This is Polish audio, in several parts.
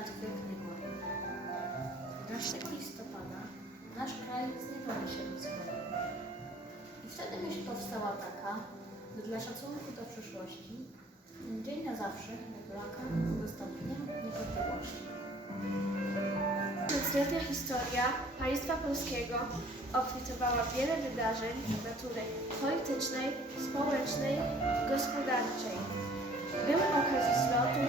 głód. 11 listopada nasz kraj z niewoli się wyzwolił. I wtedy myśl powstała taka, że dla szacunku do przyszłości ten dzień na zawsze Polaka został dniem niepodległości. Tysiącletnia historia państwa polskiego obfitowała wiele wydarzeń natury politycznej, społecznej, gospodarczej. Były okresy zlotów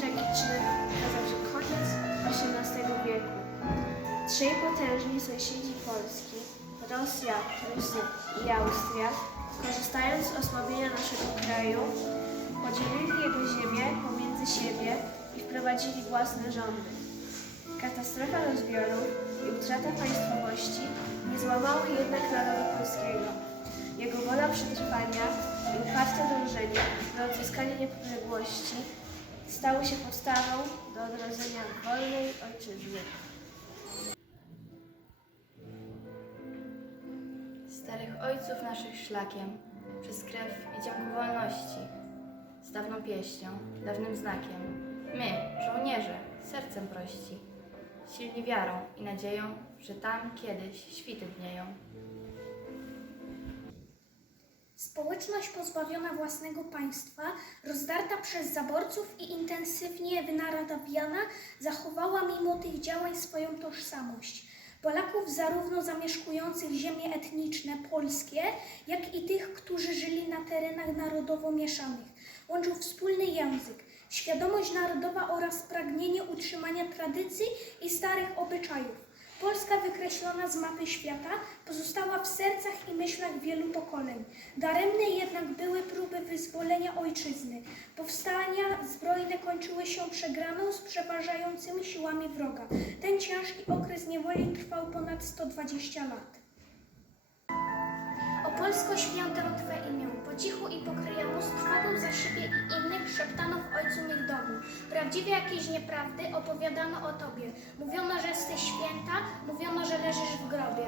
tragiczny okazał się koniec XVIII wieku. Trzej potężni sąsiedzi Polski, Rosja, Prusy i Austria, korzystając z osłabienia naszego kraju, podzielili jego ziemię pomiędzy siebie i wprowadzili własne rządy. Katastrofa rozbiorów i utrata państwowości nie złamały jednak narodu polskiego. Jego wola przetrwania i uparte dążenie do odzyskania niepodległości stały się podstawą do odrodzenia wolnej ojczyzny. Starych ojców naszych szlakiem, przez krew idziemy wolności. Z dawną pieśnią, dawnym znakiem. My, żołnierze, sercem prości. Silni wiarą i nadzieją, że tam kiedyś świty dnieją. Społeczność pozbawiona własnego państwa, rozdarta przez zaborców i intensywnie wynaradawiana, zachowała mimo tych działań swoją tożsamość. Polaków zarówno zamieszkujących ziemie etniczne polskie, jak i tych, którzy żyli na terenach narodowo mieszanych, łączył wspólny język, świadomość narodowa oraz pragnienie utrzymania tradycji i starych obyczajów. Polska wykreślona z mapy świata pozostała w sercach i myślach wielu pokoleń. Daremne jednak były próby wyzwolenia ojczyzny. Powstania zbrojne kończyły się przegraną z przeważającymi siłami wroga. Ten ciężki okres niewoli trwał ponad 120 lat. O Polsko świętę Twe imię, po cichu i po kryjomu, z trwogą za siebie i innych szeptano w ojcu mych domu. Prawdziwie jakieś nieprawdy opowiadano o Tobie. Mówiono, że jesteś święta, mówiono, że leżysz w grobie.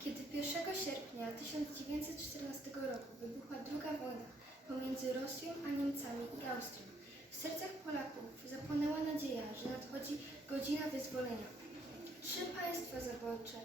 Kiedy 1 sierpnia 1914 roku wybuchła druga wojna pomiędzy Rosją a Niemcami i Austrią, w sercach Polaków zapłonęła nadzieja, że nadchodzi godzina wyzwolenia. Trzy państwa zaborcze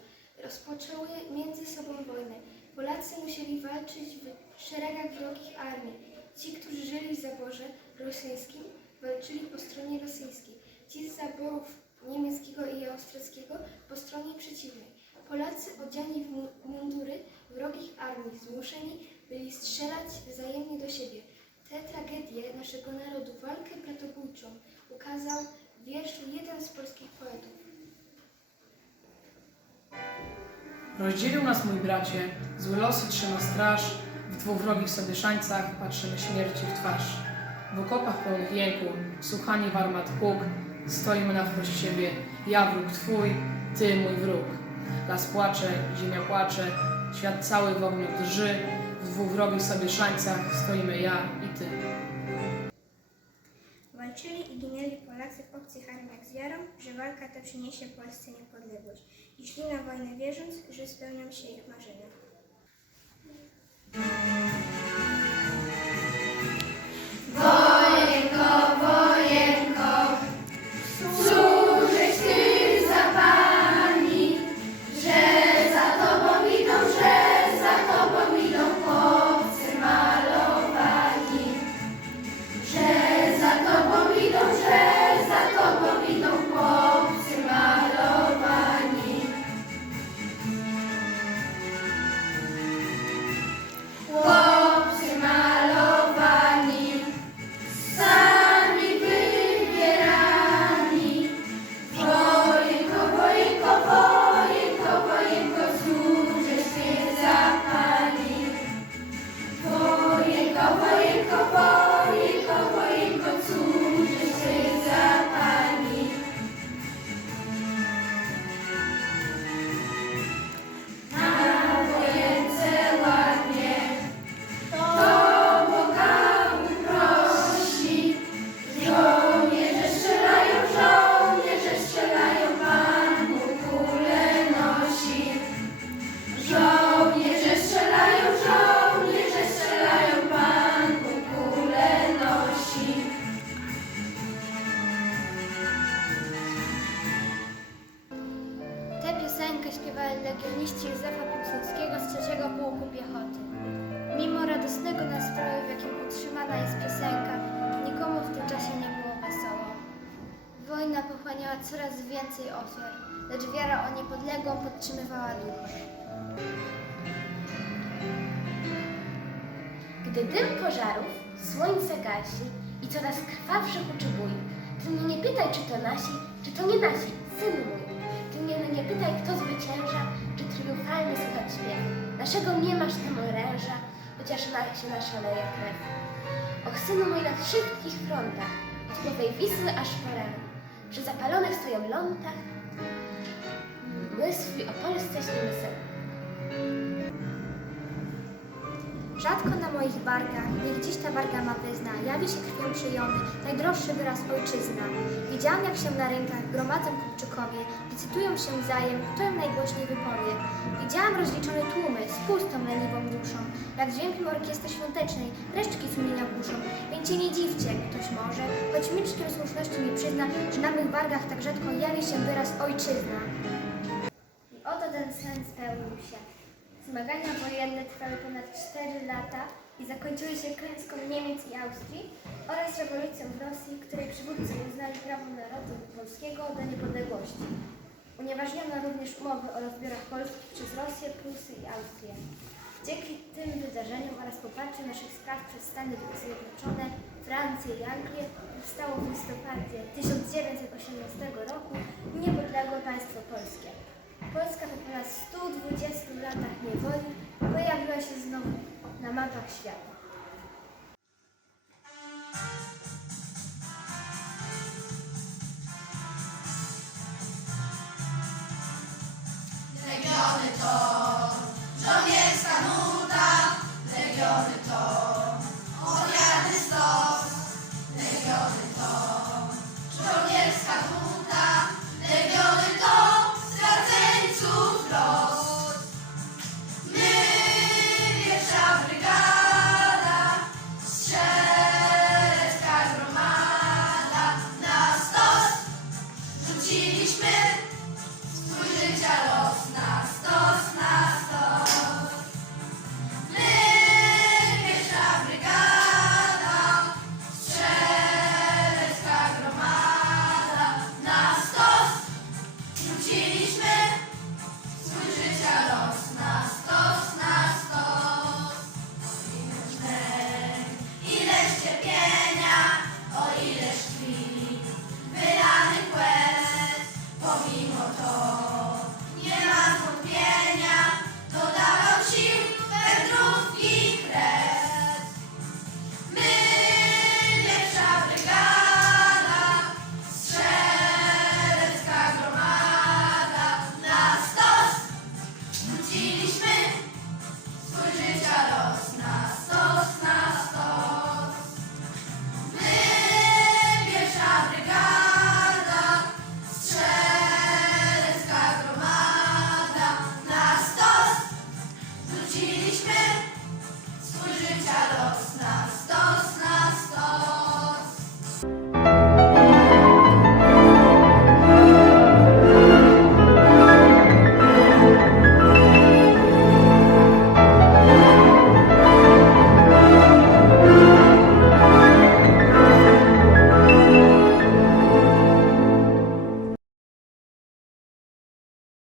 rozpoczęły między sobą wojnę. Polacy musieli walczyć w szeregach wrogich armii. Ci, którzy żyli w zaborze rosyjskim, walczyli po stronie rosyjskiej. Ci z zaborów niemieckiego i austriackiego po stronie przeciwnej. Polacy odziani w mu- mundury wrogich armii zmuszeni byli strzelać wzajemnie do siebie. Tę tragedię naszego narodu, walkę bratobójczą, ukazał w wierszu jeden z polskich poetów. Rozdzielił nas mój bracie, zły losy trzyma straż, w dwóch wrogich sobie szańcach patrzymy śmierci w twarz. W okopach pełnych jęku, słuchani w armat huk, stoimy na wprost siebie, ja wróg twój, ty mój wróg. Las płacze, ziemia płacze, świat cały w ogniu drży, w dwóch wrogich sobie szańcach stoimy ja i ty. Walczyli i ginęli Polacy w obcych armiach z wiarą, że walka ta przyniesie Polsce niepodległość. I szli na wojnę wierząc, że spełnią się ich marzenia. Opowieści Józefa Piłsudskiego z trzeciego pułku piechoty. Mimo radosnego nastroju, w jakim utrzymana jest piosenka, nikomu w tym czasie nie było wesoło. Wojna pochłaniała coraz więcej ofiar, lecz wiara o niepodległą podtrzymywała dusz. Gdy dym pożarów, słońce gasi i coraz krwawszy huczy bój, ty mnie nie pytaj, czy to nasi, czy to nie nasi, synu mój. Ty mnie nie pytaj, kto zwycięża, czy triumfalnie słychać śpiew. Naszego nie masz tam oręża, chociaż na się naszaleje krew. Och, synu mój, na wszystkich frontach, od powej Wisły aż po Ren, przy zapalonych stoją lądach, my swój o Polsce śnimy sen. Rzadko na moich barkach, niech dziś ta warga ma wyzna, jawi się krwią przyjony, najdroższy wyraz ojczyzna. Widziałam, jak się na rynkach gromadzą kupczykowie, licytują się wzajem, kto im najgłośniej wypowie. Widziałam rozliczone tłumy z pustą, leniwą duszą, jak dźwiękiem orkiestry świątecznej resztki sumienia kuszą. Więc się nie dziwcie, ktoś może, choć milczkiem słuszności mi przyzna, że na mych wargach tak rzadko jawi się wyraz ojczyzna. I oto ten sen spełnił się. Zmagania wojenne trwały ponad 4 lata i zakończyły się klęską Niemiec i Austrii oraz rewolucją w Rosji, której przywódcy uznali prawo narodu polskiego do niepodległości. Unieważniono również umowy o rozbiorach Polski przez Rosję, Prusy i Austrię. Dzięki tym wydarzeniom oraz poparciu naszych spraw przez Stany Zjednoczone, Francję i Anglię powstało w listopadzie 1918 roku niepodległe państwo polskie. Polska po ponad 120 latach niewoli stronach świata. Legiony to żołnierze.